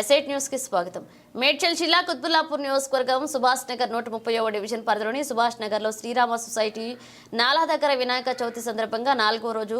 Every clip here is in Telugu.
ఎస్ఐట్ న్యూస్కి స్వాగతం. మేడ్చల్ జిల్లా కుత్బుల్లాపూర్ నియోజకవర్గం సుభాష్ నగర్ నూట ముప్పై డివిజన్ పరిధిలోని సుభాష్ నగర్లో శ్రీరామ సొసైటీ నాలా దగ్గర వినాయక చవితి సందర్భంగా నాలుగో రోజు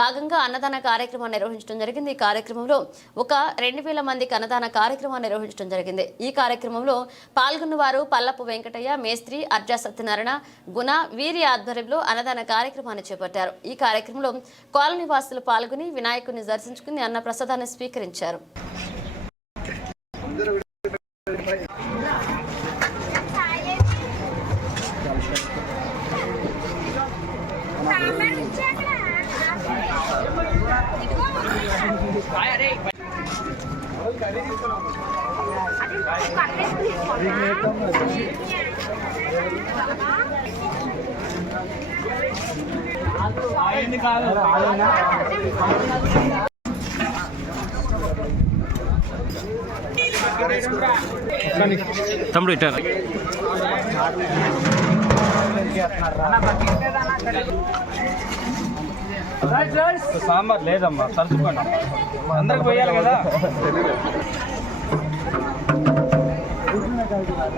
భాగంగా అన్నదాన కార్యక్రమాన్ని నిర్వహించడం జరిగింది. ఈ కార్యక్రమంలో ఒక రెండు వేల మందికి అన్నదాన కార్యక్రమాన్ని నిర్వహించడం జరిగింది. ఈ కార్యక్రమంలో పాల్గొన్న వారు పల్లపు వెంకటయ్య మేస్త్రి అర్జా సత్యనారాయణ గుణ వీరి ఆధ్వర్యంలో అన్నదాన కార్యక్రమాన్ని చేపట్టారు. ఈ కార్యక్రమంలో కాలనీ వాసులు పాల్గొని వినాయకుని దర్శించుకుని అన్న ప్రసాదాన్ని స్వీకరించారు. తమ్ముడు ఇట్టారు సాంబార్ లేదమ్మా తలుచుకోండి. అందరికి పోయాలి కదా?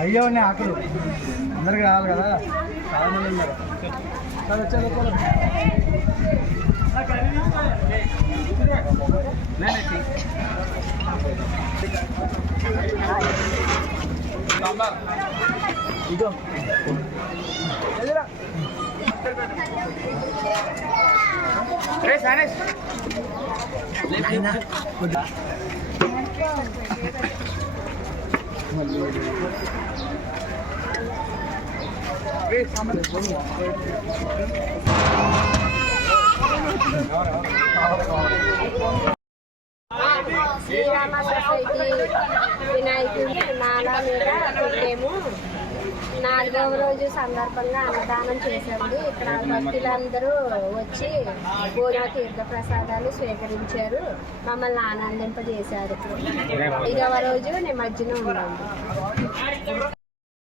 అయ్యో ఉన్నాయి ఆకులు అందరికి రావాలి కదా చాలా మంది ఉన్నారు చలో చలో Sambar. Hidung. Tres, Anes. Lain Selamat మేము మీద నాలుగవ రోజు సందర్భంగా అన్నదానం చేశాము ఇక్కడ భక్తులందరూ వచ్చి గోదా తీర్థ ప్రసాదాలు స్వీకరించారు. మమ్మల్ని ఆనందింపజేశారు. ఐదవ రోజు నిమజ్జనం ఉన్నాము